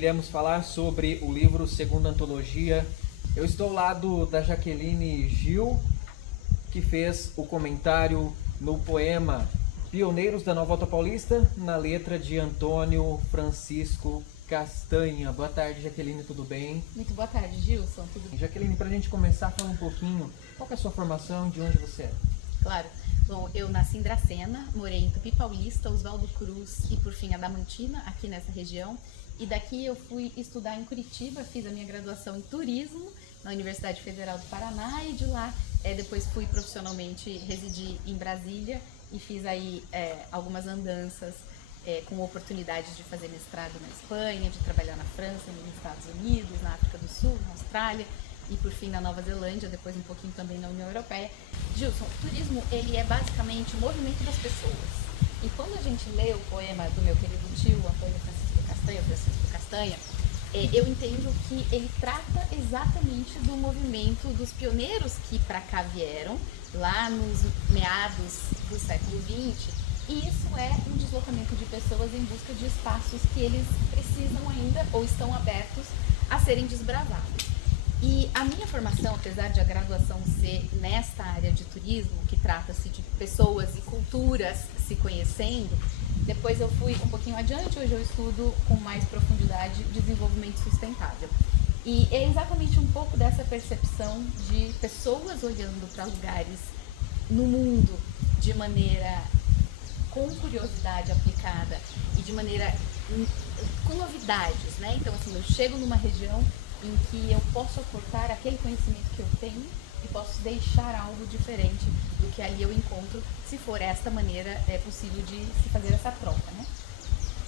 iremos falar sobre o livro Segunda Antologia. Eu estou ao lado da Jaqueline Gil, que fez o comentário no poema Pioneiros da Nova Alta Paulista, na letra de Antônio Francisco Castanha. Boa tarde, Jaqueline, tudo bem? Muito boa tarde, Gilson. Tudo bem? Jaqueline, para a gente começar, fala um pouquinho, qual que é a sua formação e de onde você é? Claro. Bom, eu nasci em Dracena, morei em Tupi Paulista, Oswaldo Cruz e por fim Adamantina, aqui nessa região. E daqui eu fui estudar em Curitiba, fiz a minha graduação em turismo na Universidade Federal do Paraná e de lá depois fui profissionalmente residir em Brasília e fiz aí algumas andanças com oportunidades de fazer mestrado na Espanha, de trabalhar na França, nos Estados Unidos, na África do Sul, na Austrália e por fim na Nova Zelândia, depois um pouquinho também na União Europeia. Gilson, o turismo ele é basicamente o movimento das pessoas. E quando a gente lê o poema do meu querido tio, Antônio Francisco Castanha, eu entendo que ele trata exatamente do movimento dos pioneiros que para cá vieram, lá nos meados do século XX, e isso é um deslocamento de pessoas em busca de espaços que eles precisam ainda ou estão abertos a serem desbravados. E a minha formação, apesar de a graduação ser nesta área de turismo, que trata-se de pessoas e culturas se conhecendo, depois eu fui um pouquinho adiante, hoje eu estudo com mais profundidade desenvolvimento sustentável. E é exatamente um pouco dessa percepção de pessoas olhando para lugares no mundo de maneira com curiosidade aplicada e de maneira com novidades, né? Então, assim, eu chego numa região em que eu posso aportar aquele conhecimento que eu tenho e posso deixar algo diferente do que ali eu encontro, se for esta maneira possível de se fazer essa troca, né?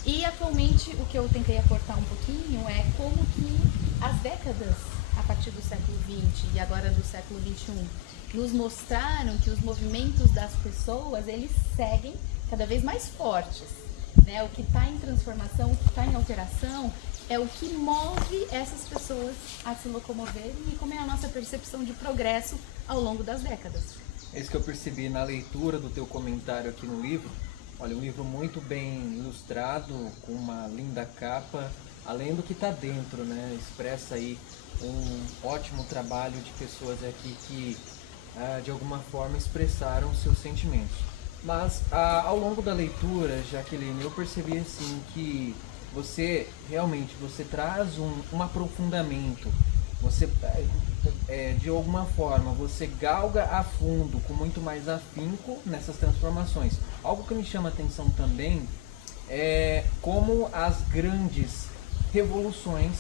E atualmente o que eu tentei aportar um pouquinho é como que as décadas a partir do século XX e agora do século XXI nos mostraram que os movimentos das pessoas eles seguem cada vez mais fortes, né? O que está em transformação, o que está em alteração é o que move essas pessoas a se locomoverem e como é a nossa percepção de progresso ao longo das décadas. É isso que eu percebi na leitura do teu comentário aqui no livro. Olha, um livro muito bem ilustrado, com uma linda capa, além do que está dentro, né? Expressa aí um ótimo trabalho de pessoas aqui que, de alguma forma, expressaram seus sentimentos. Mas, ao longo da leitura, Jaqueline, eu percebi assim que você traz um aprofundamento, você de alguma forma você galga a fundo com muito mais afinco nessas transformações. Algo que me chama a atenção também é como as grandes revoluções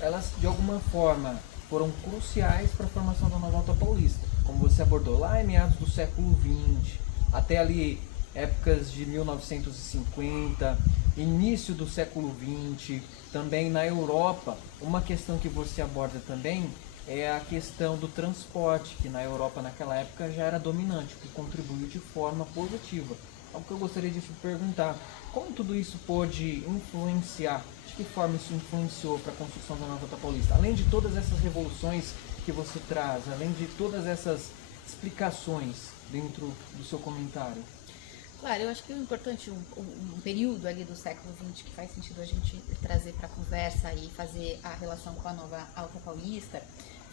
elas de alguma forma foram cruciais para a formação da Nova Alta Paulista, como você abordou lá em meados do século XX até ali épocas de 1950, início do século XX, também na Europa. Uma questão que você aborda também é a questão do transporte, que na Europa naquela época já era dominante, que contribuiu de forma positiva. Algo que eu gostaria de te perguntar, como tudo isso pôde influenciar, de que forma isso influenciou para a construção da Nova Alta Paulista? Além de todas essas revoluções que você traz, além de todas essas explicações dentro do seu comentário. Claro, eu acho que o importante, um período ali do século XX que faz sentido a gente trazer para a conversa e fazer a relação com a Nova Alta Paulista,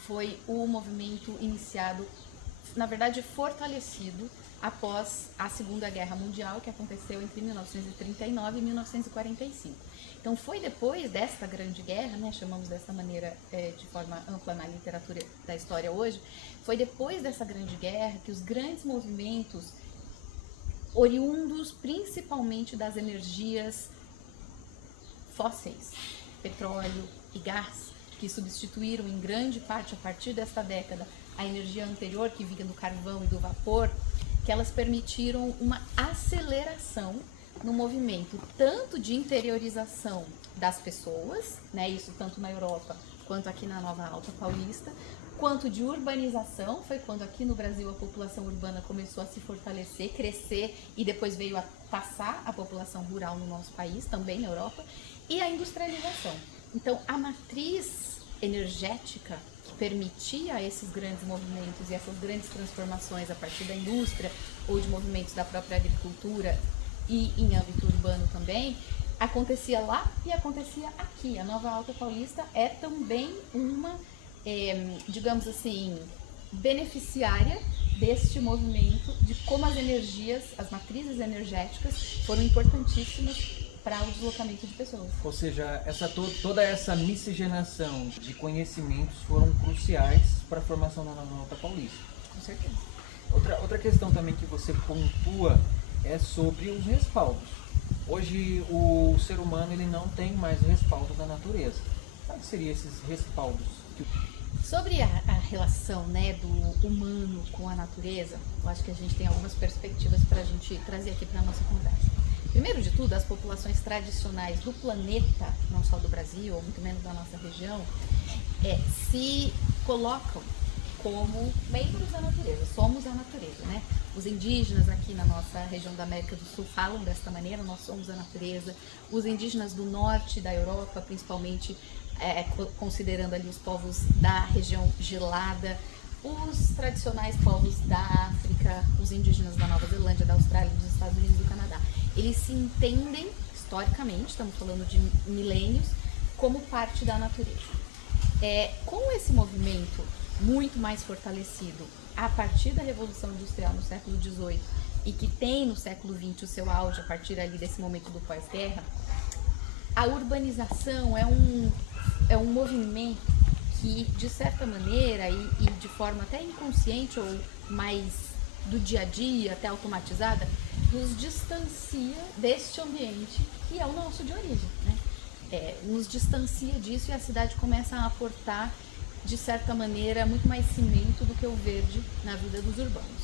foi o movimento iniciado, na verdade fortalecido, após a Segunda Guerra Mundial, que aconteceu entre 1939 e 1945. Então foi depois desta grande guerra, né, chamamos dessa maneira de forma ampla na literatura da história hoje, foi depois dessa grande guerra que os grandes movimentos oriundos principalmente das energias fósseis, petróleo e gás, que substituíram em grande parte a partir desta década a energia anterior que vinha do carvão e do vapor, que elas permitiram uma aceleração no movimento tanto de interiorização das pessoas, né, isso tanto na Europa quanto aqui na Nova Alta Paulista, quanto de urbanização, foi quando aqui no Brasil a população urbana começou a se fortalecer, crescer e depois veio a passar a população rural no nosso país, também na Europa, e a industrialização. Então a matriz energética que permitia esses grandes movimentos e essas grandes transformações a partir da indústria ou de movimentos da própria agricultura e em âmbito urbano também, acontecia lá e acontecia aqui. A Nova Alta Paulista é também uma, digamos assim, beneficiária deste movimento, de como as energias, as matrizes energéticas foram importantíssimas para o deslocamento de pessoas. Ou seja, toda essa miscigenação de conhecimentos foram cruciais para a formação da Nova Alta Paulista. Com certeza. Outra questão também que você pontua é sobre os respaldos. Hoje o ser humano ele não tem mais o respaldo da natureza. Quais seriam esses respaldos? Sobre a relação, né, do humano com a natureza, eu acho que a gente tem algumas perspectivas para a gente trazer aqui para a nossa conversa. Primeiro de tudo, as populações tradicionais do planeta, não só do Brasil, ou muito menos da nossa região, se colocam como membros da natureza, somos a natureza, né? Os indígenas aqui na nossa região da América do Sul falam desta maneira, nós somos a natureza. Os indígenas do norte da Europa, principalmente, considerando ali os povos da região gelada, os tradicionais povos da África, os indígenas da Nova Zelândia, da Austrália, dos Estados Unidos e do Canadá, eles se entendem, historicamente, estamos falando de milênios, como parte da natureza. Com esse movimento muito mais fortalecido a partir da Revolução Industrial no século XVIII e que tem no século XX o seu auge a partir ali desse momento do pós-guerra, a urbanização é um movimento que, de certa maneira, e de forma até inconsciente ou mais do dia a dia, até automatizada, nos distancia deste ambiente que é o nosso de origem, né? Nos distancia disso e a cidade começa a aportar, de certa maneira, muito mais cimento do que o verde na vida dos urbanos.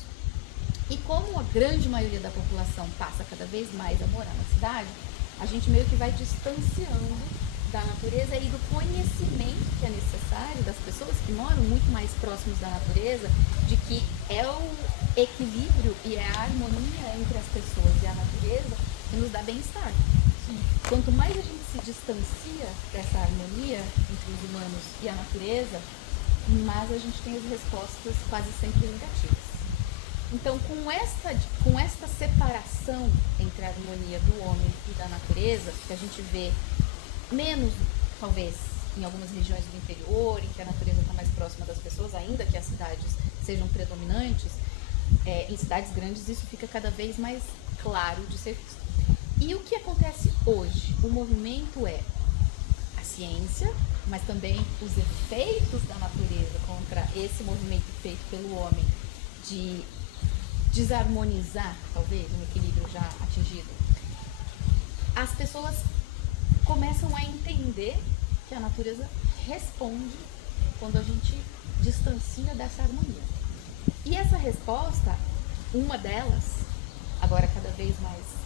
E como a grande maioria da população passa cada vez mais a morar na cidade, a gente meio que vai distanciando da natureza e do conhecimento que é necessário das pessoas que moram muito mais próximos da natureza, de que é o equilíbrio e é a harmonia entre as pessoas e a natureza que nos dá bem-estar. Quanto mais a gente se distancia dessa harmonia entre os humanos e a natureza, mais a gente tem as respostas quase sempre negativas. Então, com esta separação entre a harmonia do homem e da natureza, que a gente vê menos, talvez, em algumas regiões do interior, em que a natureza está mais próxima das pessoas, ainda que as cidades sejam predominantes, em cidades grandes isso fica cada vez mais claro de ser visto. E o que acontece hoje? O movimento é a ciência, mas também os efeitos da natureza contra esse movimento feito pelo homem de desarmonizar, talvez, um equilíbrio já atingido. As pessoas começam a entender que a natureza responde quando a gente distancia dessa harmonia. E essa resposta, uma delas, agora cada vez mais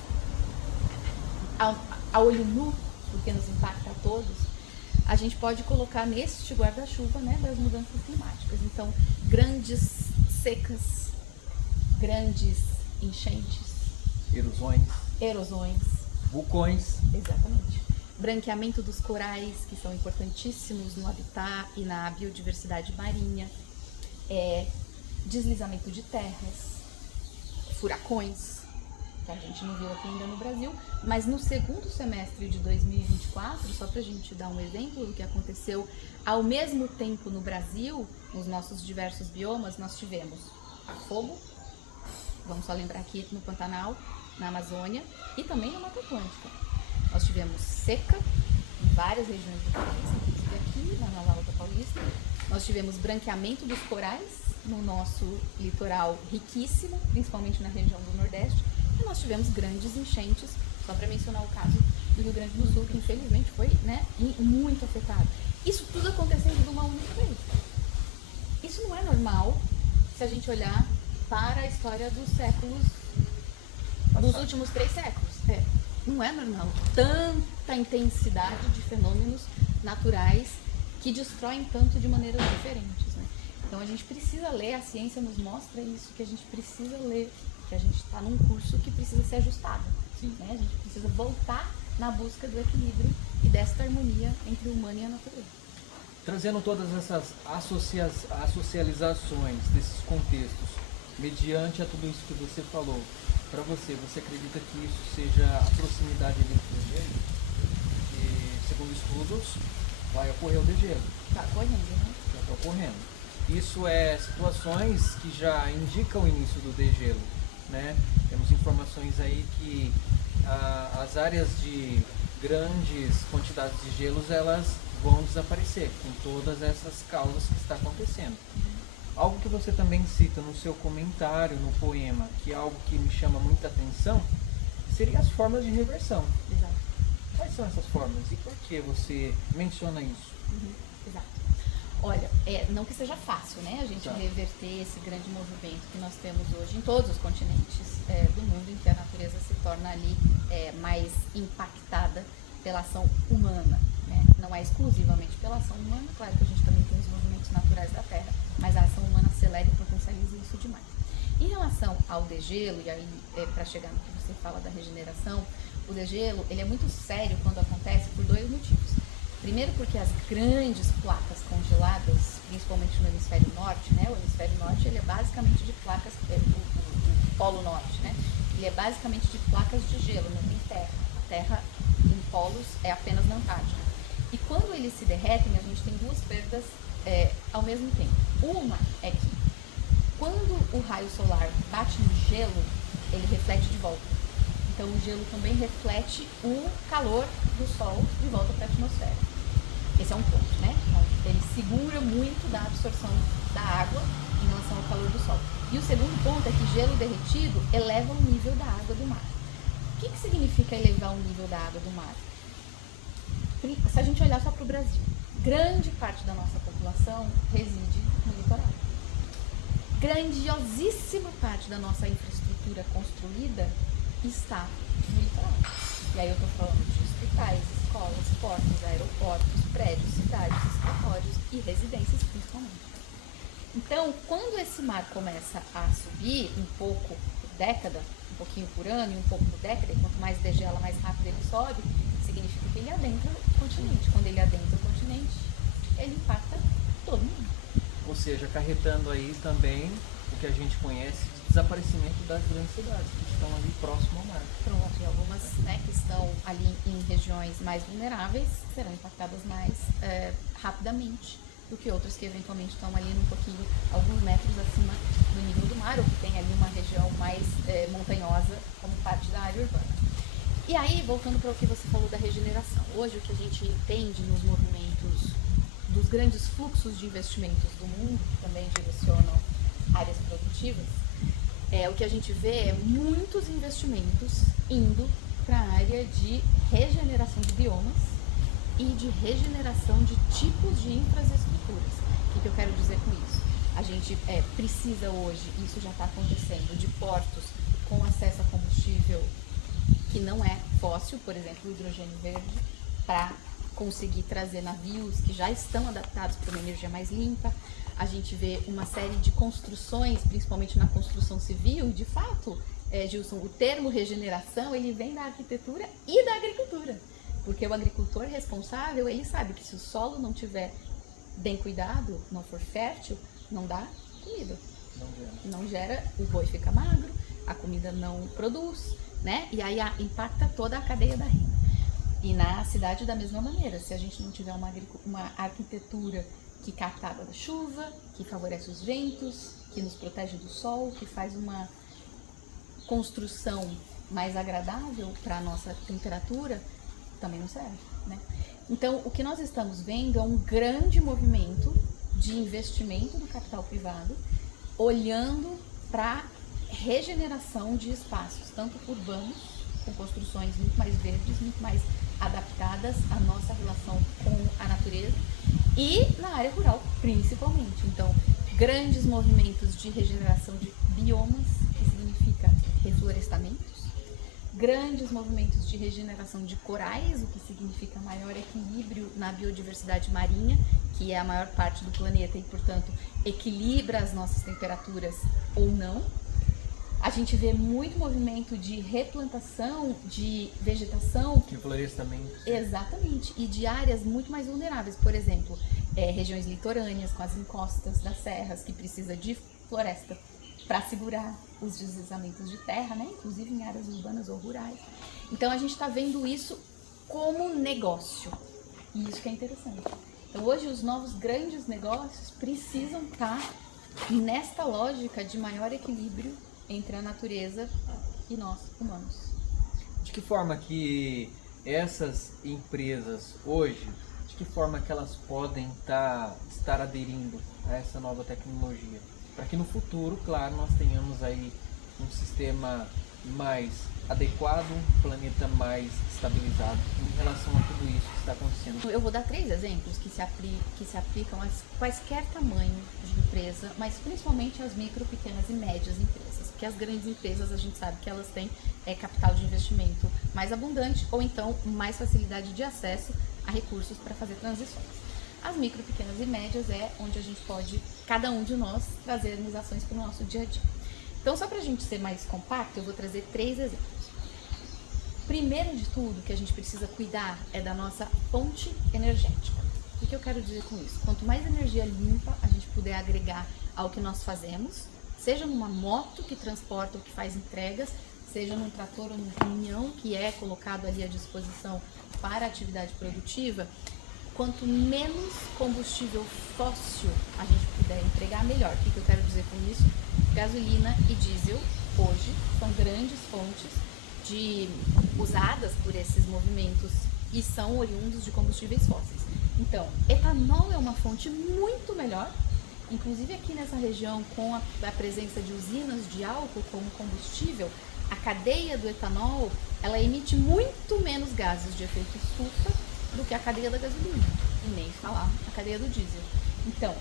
a olho nu, porque nos impacta a todos, a gente pode colocar neste guarda-chuva, né, das mudanças climáticas. Então, grandes secas, grandes enchentes, erosões, vulcões, exatamente, branqueamento dos corais, que são importantíssimos no habitat e na biodiversidade marinha, deslizamento de terras, furacões, que a gente não viu aqui ainda no Brasil, mas no segundo semestre de 2024, só para a gente dar um exemplo do que aconteceu ao mesmo tempo no Brasil, nos nossos diversos biomas, nós tivemos fogo, vamos só lembrar aqui no Pantanal, na Amazônia e também na Mata Atlântica. Nós tivemos seca em várias regiões do país, inclusive aqui na Nova Alta Paulista. Nós tivemos branqueamento dos corais no nosso litoral riquíssimo, principalmente na região do Nordeste. E nós tivemos grandes enchentes, só para mencionar o caso do Rio Grande do Sul, que infelizmente foi, né, muito afetado. Isso tudo acontecendo de uma única vez. Isso não é normal se a gente olhar para a história dos séculos, dos últimos 3 séculos. Não é normal tanta intensidade de fenômenos naturais que destroem tanto de maneiras diferentes, né? Então a gente precisa ler, a ciência nos mostra isso, que a gente precisa ler, que a gente está num curso que precisa ser ajustado, né? A gente precisa voltar na busca do equilíbrio e desta harmonia entre o humano e a natureza. Trazendo todas essas assocializações desses contextos, mediante a tudo isso que você falou, para você acredita que isso seja a proximidade ali do meio? segundo estudos, vai ocorrer o degelo. Tá correndo, né? Já está ocorrendo. Isso é situações que já indicam o início do degelo, né? Temos informações aí que as áreas de grandes quantidades de gelos, elas vão desaparecer com todas essas causas que está acontecendo. Algo que você também cita no seu comentário, no poema, que é algo que me chama muita atenção, seria as formas de reversão. Exato. Quais são essas formas e por que você menciona isso? Exato. Olha, não que seja fácil, né, a gente Tá. reverter esse grande movimento que nós temos hoje em todos os continentes do mundo, em que a natureza se torna ali mais impactada pela ação humana, né? Não é exclusivamente pela ação humana, claro que a gente também tem os movimentos naturais da Terra, mas a ação humana acelera e potencializa isso demais. Em relação ao degelo, e aí para chegar no que você fala da regeneração, o degelo ele é muito sério quando acontece por dois motivos. Primeiro porque as grandes placas congeladas, principalmente no hemisfério norte, né? O hemisfério norte ele é basicamente de placas, o polo norte, né? Ele é basicamente de placas de gelo, não tem terra. A terra em polos é apenas na Antártica. E quando eles se derretem, a gente tem duas perdas ao mesmo tempo. Uma é que quando o raio solar bate no gelo, ele reflete de volta. Então o gelo também reflete o calor do sol de volta para a atmosfera. Esse é um ponto, né? Então, ele segura muito da absorção da água em relação ao calor do sol. E o segundo ponto é que gelo derretido eleva o nível da água do mar. O que significa elevar o nível da água do mar? Se a gente olhar só para o Brasil, grande parte da nossa população reside no litoral. Grandiosíssima parte da nossa infraestrutura construída está no litoral. E aí eu estou falando de hospitais, escolas, portos, aeroportos, prédios, cidades, escritórios e residências principalmente. Então, quando esse mar começa a subir um pouco por década, um pouquinho por ano e um pouco por década, e quanto mais degela, mais rápido ele sobe, significa que ele adentra o continente. Quando ele adentra o continente, ele impacta todo mundo. Ou seja, acarretando aí também o que a gente conhece de desaparecimento das grandes cidades que estão ali próximo ao mar. Pronto, e algumas que estão ali em regiões mais vulneráveis serão impactadas mais rapidamente do que outras que eventualmente estão ali um pouquinho, alguns metros acima do nível do mar, ou que tem ali uma região mais montanhosa como parte da área urbana. E aí, voltando para o que você falou da regeneração, hoje o que a gente entende nos movimentos dos grandes fluxos de investimentos do mundo, que também direcionam áreas produtivas, o que a gente vê é muitos investimentos indo para a área de regeneração de biomas e de regeneração de tipos de infraestruturas. O que eu quero dizer com isso? A gente precisa hoje, isso já está acontecendo, de portos com acesso a combustível que não é fóssil, por exemplo, o hidrogênio verde, para conseguir trazer navios que já estão adaptados para uma energia mais limpa. A gente vê uma série de construções, principalmente na construção civil, e de fato, Gilson, o termo regeneração, ele vem da arquitetura e da agricultura, porque o agricultor responsável, ele sabe que se o solo não tiver bem cuidado, não for fértil, não dá comida. Não gera, o boi fica magro, a comida não produz, né? E aí impacta toda a cadeia da renda. E na cidade da mesma maneira, se a gente não tiver uma arquitetura que capta a água da chuva, que favorece os ventos, que nos protege do sol, que faz uma construção mais agradável para a nossa temperatura, também não serve, né? Então, o que nós estamos vendo é um grande movimento de investimento do capital privado, olhando para regeneração de espaços, tanto urbanos, com construções muito mais verdes, muito mais adaptadas à nossa relação com a natureza, e na área rural, principalmente. Então, grandes movimentos de regeneração de biomas, que significa reflorestamentos, grandes movimentos de regeneração de corais, o que significa maior equilíbrio na biodiversidade marinha, que é a maior parte do planeta e, portanto, equilibra as nossas temperaturas ou não. A gente vê muito movimento de replantação de vegetação. Reflorestamento. Exatamente. E de áreas muito mais vulneráveis. Por exemplo, regiões litorâneas com as encostas das serras, que precisa de floresta para segurar os deslizamentos de terra, né? Inclusive em áreas urbanas ou rurais. Então a gente está vendo isso como negócio. E isso que é interessante. Então hoje os novos grandes negócios precisam estar nesta lógica de maior equilíbrio entre a natureza e nós, humanos. De que forma que essas empresas hoje, de que forma que elas podem estar aderindo a essa nova tecnologia? Para que no futuro, claro, nós tenhamos aí um sistema mais adequado, um planeta mais estabilizado em relação a tudo isso que está acontecendo. Eu vou dar 3 exemplos que se aplicam a quaisquer tamanho de empresa, mas principalmente às micro, pequenas e médias empresas. Porque as grandes empresas, a gente sabe que elas têm capital de investimento mais abundante ou então mais facilidade de acesso a recursos para fazer transições. As micro, pequenas e médias é onde a gente pode, cada um de nós, trazer as ações para o nosso dia a dia. Então, só para a gente ser mais compacto, eu vou trazer 3 exemplos. Primeiro de tudo, que a gente precisa cuidar é da nossa fonte energética. O que eu quero dizer com isso? Quanto mais energia limpa a gente puder agregar ao que nós fazemos, seja numa moto que transporta ou que faz entregas, seja num trator ou num caminhão que é colocado ali à disposição para a atividade produtiva, quanto menos combustível fóssil a gente puder entregar, melhor. O que eu quero dizer com isso? Gasolina e diesel, hoje, são grandes fontes usadas por esses movimentos e são oriundos de combustíveis fósseis. Então, etanol é uma fonte muito melhor, inclusive aqui nessa região, com a presença de usinas de álcool como combustível, a cadeia do etanol, ela emite muito menos gases de efeito estufa do que a cadeia da gasolina, e nem falar a cadeia do diesel. Então,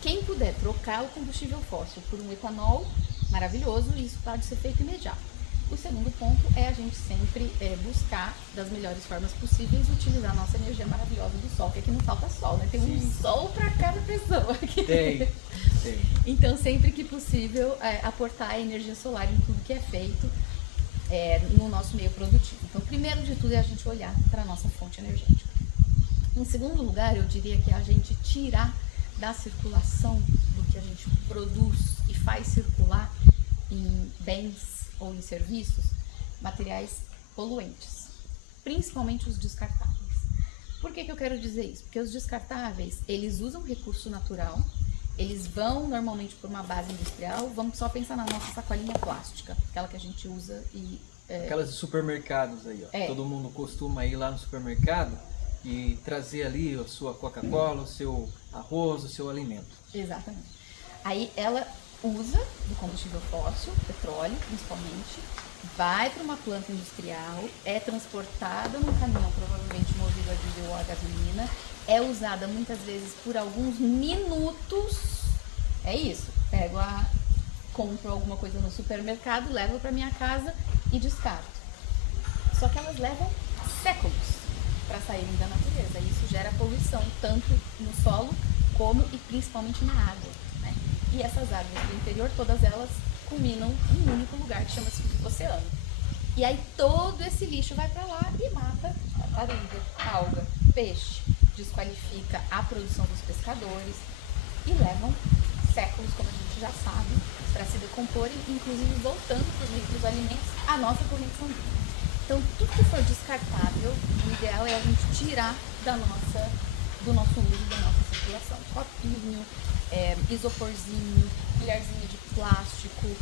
quem puder trocar o combustível fóssil por um etanol, maravilhoso, isso pode ser feito imediato. O segundo ponto é a gente sempre buscar, das melhores formas possíveis, utilizar a nossa energia maravilhosa do sol, porque aqui não falta sol, né? Tem um sol para cada pessoa aqui. Tem. Então, sempre que possível, aportar a energia solar em tudo que é feito no nosso meio produtivo. Então, primeiro de tudo é a gente olhar para a nossa fonte energética. Em segundo lugar, eu diria que é a gente tirar da circulação do que a gente produz e faz circular em bens ou em serviços, materiais poluentes, principalmente os descartáveis. Por que eu quero dizer isso? Porque os descartáveis, eles usam recurso natural, eles vão normalmente por uma base industrial, vamos só pensar na nossa sacolinha plástica, aquela que a gente usa e... Aquelas de supermercados aí, ó. Todo mundo costuma ir lá no supermercado e trazer ali a sua Coca-Cola, o seu arroz, o seu alimento. Exatamente. Aí ela usa do combustível fóssil, petróleo principalmente, vai para uma planta industrial, é transportada num caminhão provavelmente movido a diesel ou a gasolina, é usada muitas vezes por alguns minutos, é isso, compro alguma coisa no supermercado, levo para minha casa e descarto. Só que elas levam séculos para saírem da natureza, e isso gera poluição, tanto no solo como e principalmente na água. E essas águas do interior, todas elas culminam em um único lugar que chama-se oceano. E aí todo esse lixo vai para lá e mata tartaruga, alga, peixe, desqualifica a produção dos pescadores e levam séculos, como a gente já sabe, para se decomporem, inclusive voltando para os alimentos a nossa corrente sanguínea. Então, tudo que for descartável, o ideal é a gente tirar do nosso uso, da nossa circulação. Copinho, isoporzinho, colherzinha de plástico,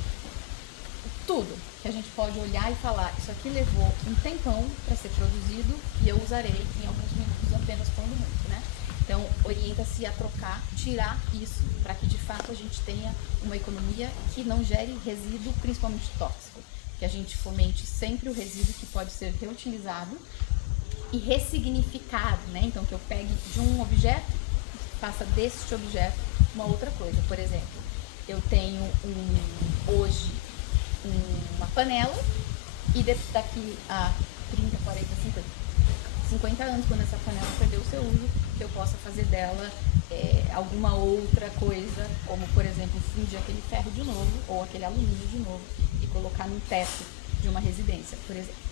tudo que a gente pode olhar e falar, isso aqui levou um tempão para ser produzido e eu usarei em alguns minutos apenas quando muito, né? Então, orienta-se a trocar, tirar isso, para que de fato a gente tenha uma economia que não gere resíduo, principalmente tóxico, que a gente fomente sempre o resíduo que pode ser reutilizado e ressignificado, né? Então, que eu pegue de um objeto, faça deste objeto uma outra coisa. Por exemplo, eu tenho hoje uma panela e daqui a 30, 40, 50 anos, quando essa panela perder o seu uso, que eu possa fazer dela alguma outra coisa, como por exemplo, fundir aquele ferro de novo ou aquele alumínio de novo e colocar no teto de uma residência, por exemplo.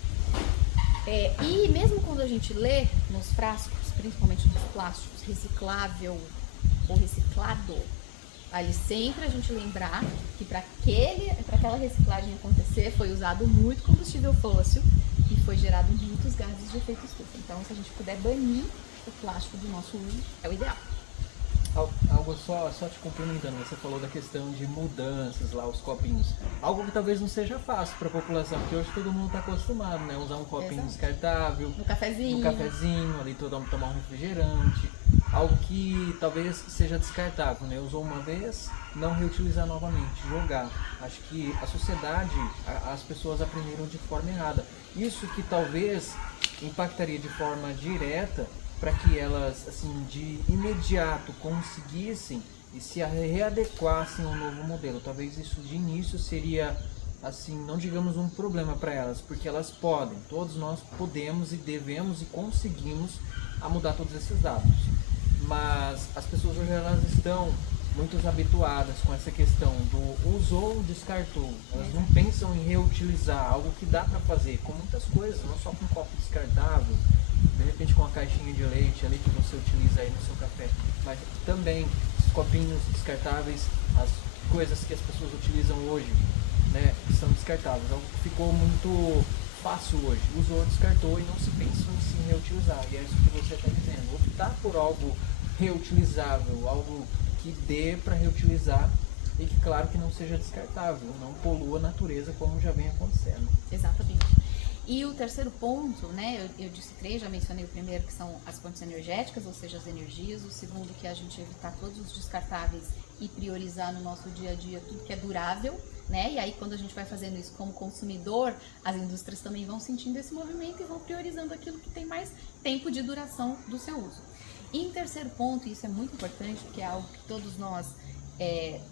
E mesmo quando a gente lê nos frascos, principalmente nos plásticos, reciclável ou reciclado, vale sempre a gente lembrar que para aquela reciclagem acontecer foi usado muito combustível fóssil e foi gerado muitos gases de efeito estufa. Então, se a gente puder banir o plástico do nosso uso é o ideal. Algo só te complementando, você falou da questão de mudanças lá, os copinhos. Algo que talvez não seja fácil para a população, porque hoje todo mundo está acostumado, né? Usar um copinho descartável, No cafezinho, ali tomar um refrigerante. Algo que talvez seja descartável, né? Usou uma vez, não reutilizar novamente, jogar. Acho que a sociedade, as pessoas aprenderam de forma errada. Isso que talvez impactaria de forma direta para que elas, assim, de imediato conseguissem e se readequassem ao novo modelo. Talvez isso de início seria, assim, não digamos um problema para elas, porque elas podem, todos nós podemos e devemos e conseguimos a mudar todos esses hábitos. Mas as pessoas hoje elas estão muito habituadas com essa questão do usou, descartou. Elas não pensam em reutilizar, algo que dá para fazer com muitas coisas, não só com copo descartável, de repente com uma caixinha de leite ali que você utiliza aí no seu café, mas também os copinhos descartáveis, as coisas que as pessoas utilizam hoje, né, que são descartáveis. Algo que ficou muito fácil hoje, usou, descartou e não se pensa em se reutilizar. E é isso que você está dizendo, optar por algo reutilizável, algo que dê para reutilizar e que, claro, que não seja descartável, não polua a natureza como já vem acontecendo. Exatamente. E o terceiro ponto, né, eu disse 3, já mencionei o primeiro, que são as fontes energéticas, ou seja, as energias. O segundo, que é a gente evitar todos os descartáveis e priorizar no nosso dia a dia tudo que é durável, né? E aí, quando a gente vai fazendo isso como consumidor, as indústrias também vão sentindo esse movimento e vão priorizando aquilo que tem mais tempo de duração do seu uso. E em terceiro ponto, e isso é muito importante, porque é algo que todos nós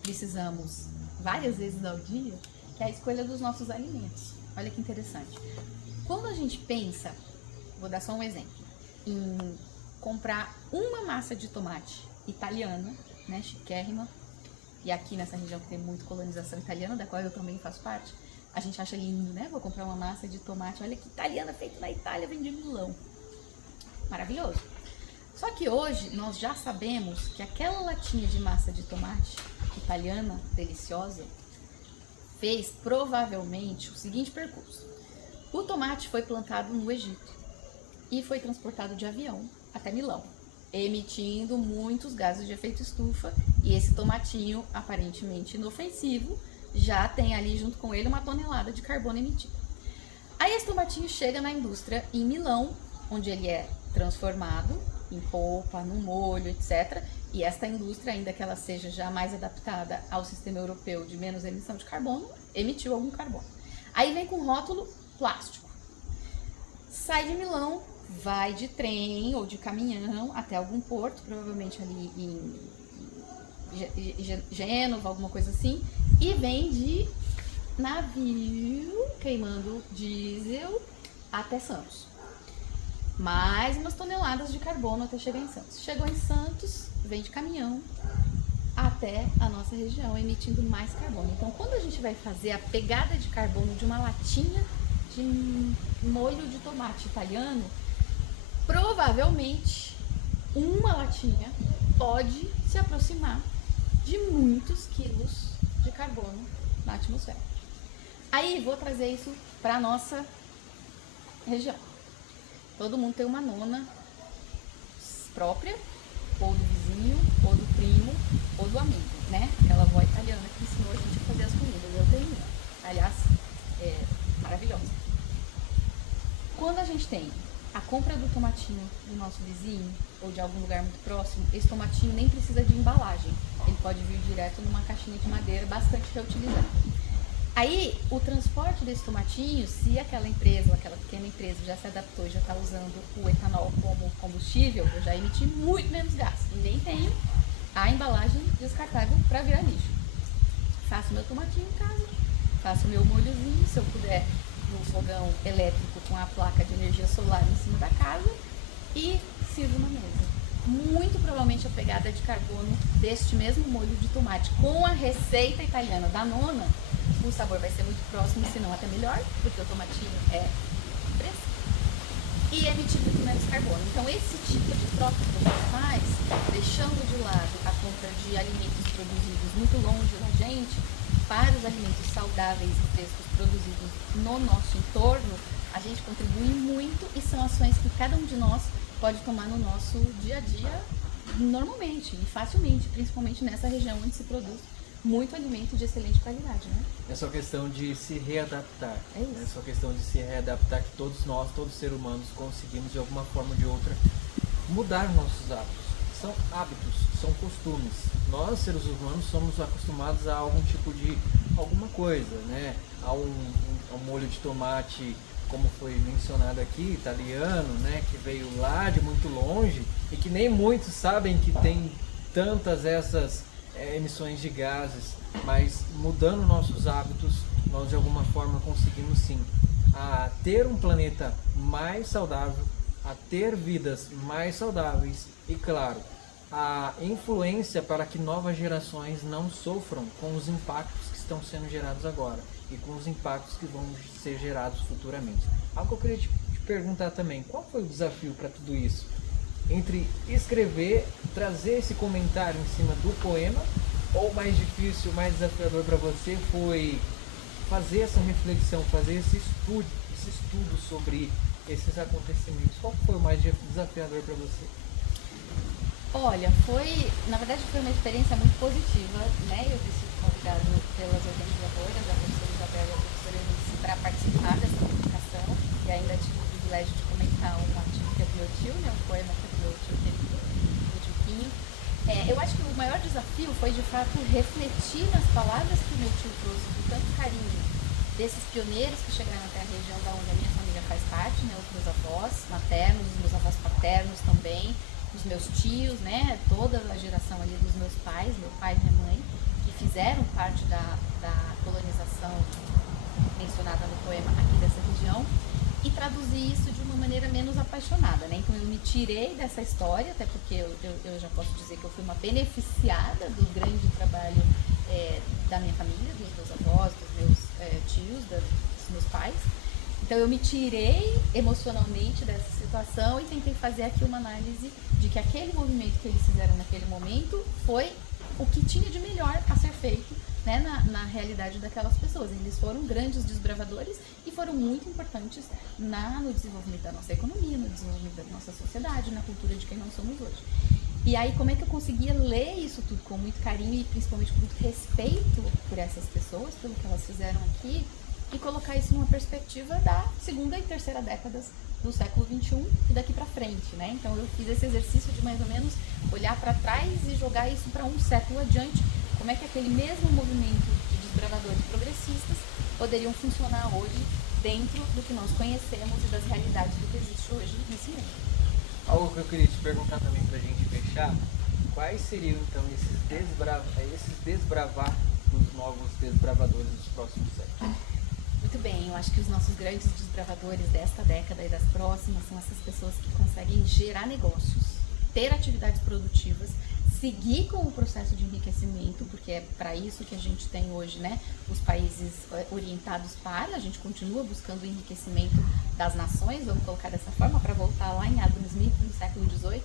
precisamos várias vezes ao dia, que é a escolha dos nossos alimentos. Olha que interessante. Quando a gente pensa, vou dar só um exemplo, em comprar uma massa de tomate italiana, né, chiquérrima, e aqui nessa região que tem muito colonização italiana, da qual eu também faço parte, a gente acha lindo, né? Vou comprar uma massa de tomate, olha que italiana, feita na Itália, vem de Milão. Maravilhoso. Só que hoje nós já sabemos que aquela latinha de massa de tomate italiana, deliciosa, fez provavelmente o seguinte percurso. O tomate foi plantado no Egito e foi transportado de avião até Milão, emitindo muitos gases de efeito estufa, e esse tomatinho, aparentemente inofensivo, já tem ali junto com ele 1 tonelada de carbono emitido. Aí esse tomatinho chega na indústria em Milão, onde ele é transformado em polpa, no molho, etc. E esta indústria, ainda que ela seja já mais adaptada ao sistema europeu de menos emissão de carbono, emitiu algum carbono. Aí vem com rótulo plástico. Sai de Milão, vai de trem ou de caminhão até algum porto, provavelmente ali em Gênova, alguma coisa assim, e vem de navio, queimando diesel, até Santos. Mais umas toneladas de carbono até chegar em Santos. Chegou em Santos, vem de caminhão até a nossa região, emitindo mais carbono. Então, quando a gente vai fazer a pegada de carbono de uma latinha de molho de tomate italiano, provavelmente uma latinha pode se aproximar de muitos quilos de carbono na atmosfera. Aí vou trazer isso para a nossa região. Todo mundo tem uma nona própria, ou do vizinho, ou do primo, ou do amigo, né? Aquela avó italiana que ensinou a gente a fazer as comidas. Eu tenho uma, aliás, é maravilhosa. Quando a gente tem a compra do tomatinho do nosso vizinho, ou de algum lugar muito próximo, esse tomatinho nem precisa de embalagem. Ele pode vir direto numa caixinha de madeira bastante reutilizada. Aí, o transporte desse tomatinho, se aquela empresa, aquela pequena empresa já se adaptou e já está usando o etanol como combustível, eu já emiti muito menos gás. E nem tenho a embalagem descartável para virar lixo. Faço meu tomatinho em casa, faço meu molhozinho, se eu puder, no fogão elétrico com a placa de energia solar em cima da casa, e sirvo na mesa. Muito provavelmente a pegada de carbono deste mesmo molho de tomate com a receita italiana da nona, o sabor vai ser muito próximo, se não até melhor, porque o tomatinho é fresco e emitir muito menos carbono. Então, esse tipo de troca que a gente faz, deixando de lado a compra de alimentos produzidos muito longe da gente, para os alimentos saudáveis e frescos produzidos no nosso entorno, a gente contribui muito, e são ações que cada um de nós pode tomar no nosso dia a dia normalmente e facilmente, principalmente nessa região onde se produz muito alimento de excelente qualidade, né? É só questão de se readaptar. É isso. É só questão de se readaptar que todos nós, todos os seres humanos, conseguimos de alguma forma ou de outra mudar nossos hábitos. São hábitos, são costumes. Nós, seres humanos, somos acostumados a algum tipo de alguma coisa, né? A um molho de tomate, como foi mencionado aqui, italiano, né? Que veio lá de muito longe e que nem muitos sabem que tem tantas essas emissões de gases, mas mudando nossos hábitos, nós de alguma forma conseguimos sim a ter um planeta mais saudável, a ter vidas mais saudáveis e, claro, a influência para que novas gerações não sofram com os impactos que estão sendo gerados agora e com os impactos que vão ser gerados futuramente. Algo que eu queria te perguntar também, qual foi o desafio para tudo isso? Entre escrever, trazer esse comentário em cima do poema, ou mais difícil, mais desafiador para você foi fazer essa reflexão, fazer esse estudo sobre esses acontecimentos? Qual foi o mais desafiador para você? Olha, na verdade foi uma experiência muito positiva, né? Eu ter sido convidado pelas organizadoras, a professora Isabel e a professora Eunice, para participar dessa publicação, e ainda tive o privilégio de comentar um artigo que é do meu tio, né? Um poema que é do meu tio querido, do tio Pinho. Eu acho que o maior desafio foi, de fato, refletir nas palavras que o meu tio trouxe com tanto carinho desses pioneiros que chegaram até a região da onde a minha família faz parte, né? Os meus avós maternos, os meus avós paternos também, os meus tios, né? Toda a geração ali dos meus pais, meu pai e minha mãe, que fizeram parte da colonização mencionada no poema aqui dessa região, e traduzir isso de uma maneira menos apaixonada, né? Então eu me tirei dessa história, até porque eu já posso dizer que eu fui uma beneficiada do grande trabalho da minha família, dos meus avós, dos meus tios, dos meus pais. Então eu me tirei emocionalmente dessa situação e tentei fazer aqui uma análise de que aquele movimento que eles fizeram naquele momento foi o que tinha de melhor a ser feito, né, na realidade daquelas pessoas. Eles foram grandes desbravadores e foram muito importantes no desenvolvimento da nossa economia, no desenvolvimento da nossa sociedade, na cultura de quem nós somos hoje. E aí, como é que eu conseguia ler isso tudo com muito carinho e principalmente com muito respeito por essas pessoas, pelo que elas fizeram aqui, e colocar isso numa perspectiva da segunda e terceira décadas do século XXI e daqui para frente, né? Então eu fiz esse exercício de mais ou menos olhar para trás e jogar isso para um século adiante, como é que aquele mesmo movimento de desbravadores progressistas poderiam funcionar hoje dentro do que nós conhecemos e das realidades do que existe hoje nesse mundo. Algo que eu queria te perguntar também para a gente fechar, quais seriam então esses desbravar dos novos desbravadores dos próximos séculos? Muito bem, eu acho que os nossos grandes desbravadores desta década e das próximas são essas pessoas que conseguem gerar negócios, ter atividades produtivas, seguir com o processo de enriquecimento, porque é para isso que a gente tem hoje, né, os países orientados para, a gente continua buscando o enriquecimento das nações, vamos colocar dessa forma, para voltar lá em Adam Smith, no século XVIII,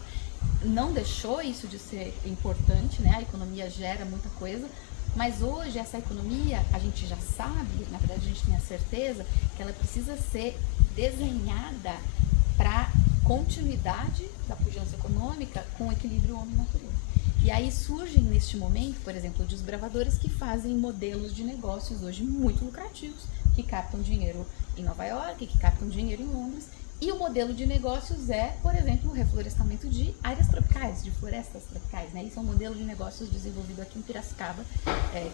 não deixou isso de ser importante, né, a economia gera muita coisa, mas hoje essa economia, a gente já sabe, na verdade a gente tem a certeza, que ela precisa ser desenhada para continuidade da pujança econômica com equilíbrio homem-natureza. E aí surgem neste momento, por exemplo, desbravadores que fazem modelos de negócios hoje muito lucrativos, que captam dinheiro em Nova York, que captam dinheiro em Londres. E o modelo de negócios é, por exemplo, o reflorestamento de áreas tropicais, de florestas tropicais, né? Isso é um modelo de negócios desenvolvido aqui em Piracicaba,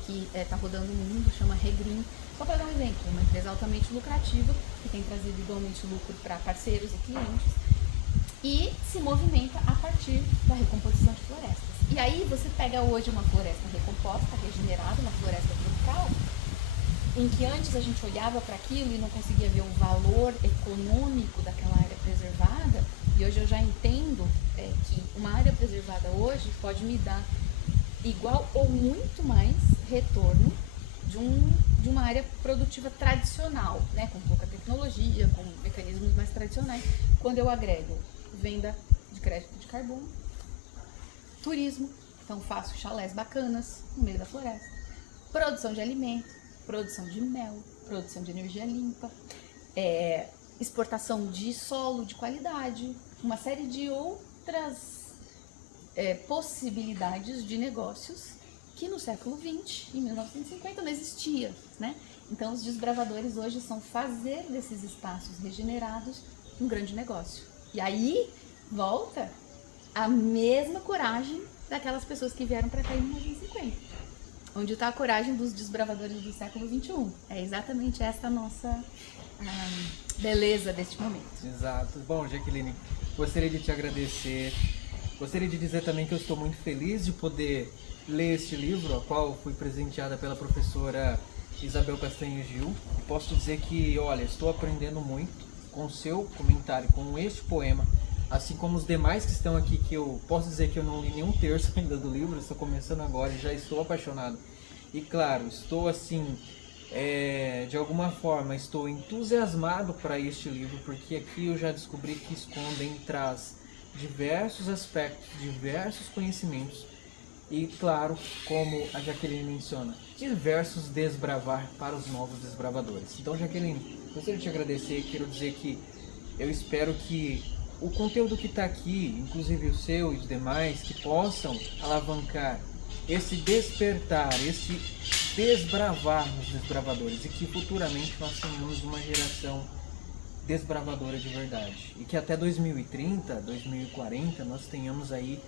que está rodando no mundo, chama Regreen. Só para dar um exemplo, uma empresa altamente lucrativa, que tem trazido igualmente lucro para parceiros e clientes, e se movimenta a partir da recomposição de florestas. E aí você pega hoje uma floresta recomposta, regenerada, uma floresta tropical, em que antes a gente olhava para aquilo e não conseguia ver o valor econômico daquela área preservada, e hoje eu já entendo que uma área preservada hoje pode me dar igual ou muito mais retorno de uma área produtiva tradicional, né, com pouca tecnologia, com mecanismos mais tradicionais, quando eu agrego venda de crédito de carbono, turismo, então faço chalés bacanas no meio da floresta, produção de alimento, produção de mel, produção de energia limpa, exportação de solo de qualidade, uma série de outras possibilidades de negócios que no século XX, em 1950, não existia, né? Então, os desbravadores hoje são fazer desses espaços regenerados um grande negócio. E aí, volta a mesma coragem daquelas pessoas que vieram para cá em 1950. Onde está a coragem dos desbravadores do século XXI. É exatamente essa a nossa beleza deste momento. Exato. Bom, Jaqueline, gostaria de te agradecer. Gostaria de dizer também que eu estou muito feliz de poder ler este livro, a qual fui presenteada pela professora Isabel Castanho Gil. E posso dizer que, olha, estou aprendendo muito com o seu comentário, com este poema, assim como os demais que estão aqui, que eu posso dizer que eu não li nenhum terço ainda do livro, estou começando agora e já estou apaixonado. E claro, estou assim, de alguma forma, estou entusiasmado para este livro, porque aqui eu já descobri que escondem, traz diversos aspectos, diversos conhecimentos e, claro, como a Jaqueline menciona, diversos desbravar para os novos desbravadores. Então, Jaqueline, gostaria de te agradecer, quero dizer que eu espero que o conteúdo que está aqui, inclusive o seu e os demais, que possam alavancar esse despertar, esse desbravar nos desbravadores e que futuramente nós tenhamos uma geração desbravadora de verdade e que até 2030, 2040 nós tenhamos aí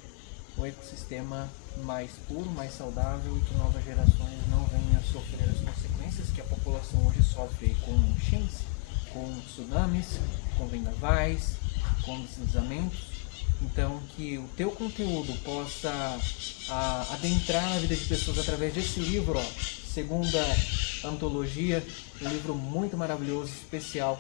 um ecossistema mais puro, mais saudável e que novas gerações não venham a sofrer as consequências que a população hoje sofre com enchentes, com tsunamis, com vendavais, com deslizamentos. Então, que o teu conteúdo possa adentrar na vida de pessoas através desse livro, segunda antologia, um livro muito maravilhoso, especial,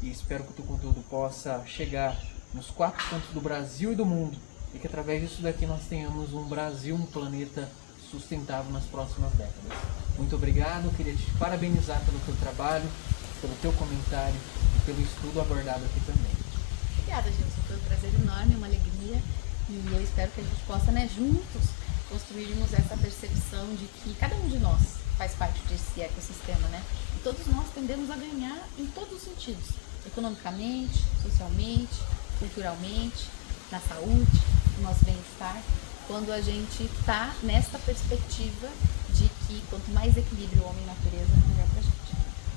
e espero que o teu conteúdo possa chegar nos 4 cantos do Brasil e do mundo, e que através disso daqui nós tenhamos um Brasil, um planeta sustentável nas próximas décadas. Muito obrigado, queria te parabenizar pelo teu trabalho, pelo teu comentário e pelo estudo abordado aqui também. Obrigada, Gilson, foi um prazer enorme, uma alegria, e eu espero que a gente possa, juntos, construirmos essa percepção de que cada um de nós faz parte desse ecossistema, E todos nós tendemos a ganhar em todos os sentidos, economicamente, socialmente, culturalmente, na saúde, no nosso bem-estar, quando a gente está nessa perspectiva de que quanto mais equilíbrio o homem e a natureza, melhor pra gente.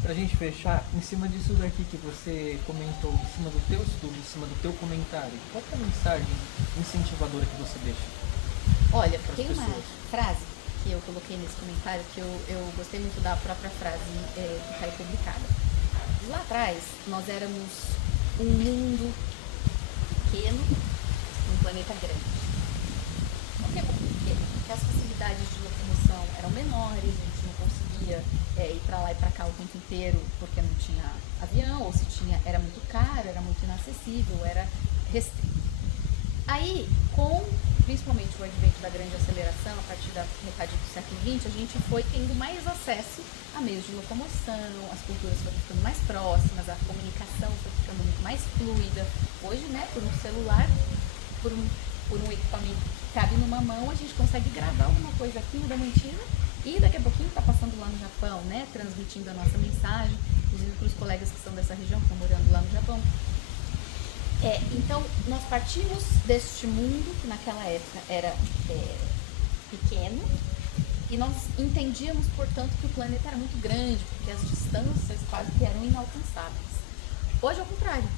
Pra gente fechar, em cima disso daqui que você comentou, em cima do teu estudo, em cima do teu comentário, qual é a mensagem incentivadora que você deixa? Olha, tem uma frase que eu coloquei nesse comentário que eu gostei muito da própria frase que está aí publicada. Lá atrás, nós éramos um mundo pequeno, um planeta grande. Por que muito pequeno? Porque as facilidades de locomoção eram menores, a gente não conseguia ir para lá e para cá o tempo inteiro porque não tinha avião, ou se tinha, era muito caro, era muito inacessível, era restrito. Aí, principalmente o advento da grande aceleração, a partir da metade do século XX, a gente foi tendo mais acesso a meios de locomoção, as culturas foram ficando mais próximas, a comunicação foi ficando muito mais fluida. Hoje, por um celular, por um equipamento que cabe numa mão, a gente consegue gravar alguma coisa aqui no Diamantina e daqui a pouquinho está passando lá no Japão, transmitindo a nossa mensagem, inclusive para os colegas que são dessa região, que estão morando lá no Japão. Então, nós partimos deste mundo, que naquela época era pequeno, e nós entendíamos, portanto, que o planeta era muito grande, porque as distâncias quase que eram inalcançáveis. Hoje é o contrário.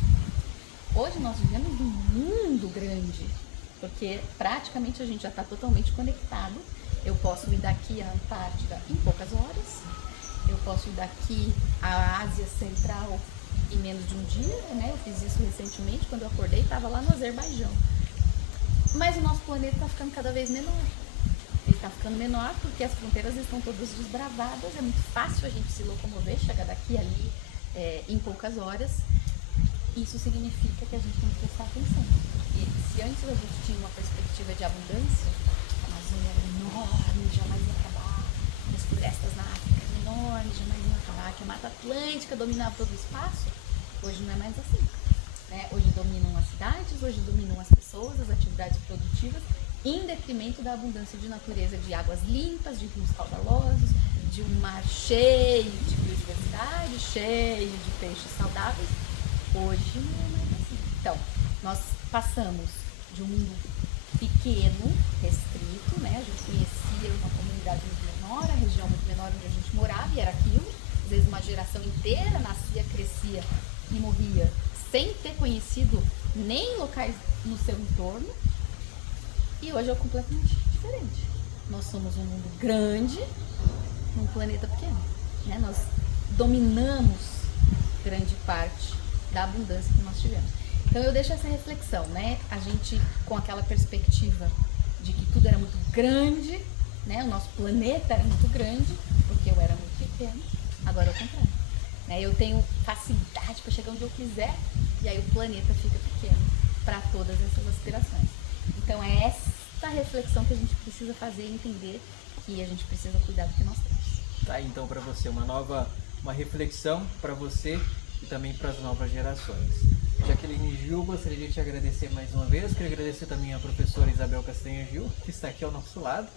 Hoje nós vivemos num mundo grande, porque praticamente a gente já está totalmente conectado. Eu posso ir daqui à Antártida em poucas horas, eu posso ir daqui à Ásia Central em menos de um dia, eu fiz isso recentemente, quando eu acordei, estava lá no Azerbaijão. Mas o nosso planeta está ficando cada vez menor. Ele está ficando menor porque as fronteiras estão todas desbravadas, é muito fácil a gente se locomover, chegar daqui ali em poucas horas. Isso significa que a gente tem que prestar atenção. E se antes a gente tinha uma perspectiva de abundância, a Amazônia era enorme, jamais ia acabar, as florestas na África eram enormes, jamais iam acabar, que a Mata Atlântica dominava todo o espaço. Hoje não é mais assim. Hoje dominam as cidades, hoje dominam as pessoas, as atividades produtivas, em detrimento da abundância de natureza, de águas limpas, de rios caudalosos, de um mar cheio de biodiversidade, cheio de peixes saudáveis. Hoje não é mais assim. Então, Nós passamos de um mundo pequeno, restrito, né? A gente conhecia uma comunidade muito menor, a região muito menor onde a gente morava, e era aquilo. Às vezes uma geração inteira nascia, crescia e morria sem ter conhecido nem locais no seu entorno. E hoje é completamente diferente. Nós somos um mundo grande num planeta pequeno, né? Nós dominamos grande parte da abundância que nós tivemos. Então eu deixo essa reflexão, né? A gente com aquela perspectiva de que tudo era muito grande, né? O nosso planeta era muito grande, porque eu era muito pequeno. Agora é o contrário, né? Eu tenho facilidade para chegar onde eu quiser, e aí o planeta fica pequeno para todas essas aspirações. Então é essa reflexão que a gente precisa fazer e entender que a gente precisa cuidar do que nós temos. Tá aí então para você uma reflexão para você e também para as novas gerações. Jaqueline Gil, gostaria de te agradecer mais uma vez. Queria agradecer também a professora Isabel Castanha Gil, que está aqui ao nosso lado,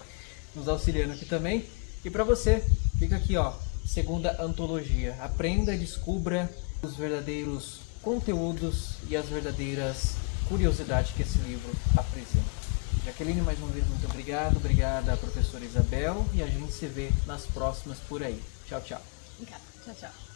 nos auxiliando aqui também. E para você, fica aqui, ó, segunda antologia. Aprenda e descubra os verdadeiros conteúdos e as verdadeiras curiosidades que esse livro apresenta. Jaqueline, mais uma vez, muito obrigado. Obrigada à professora Isabel, e a gente se vê nas próximas por aí. Tchau, tchau. Obrigada. Tchau, tchau.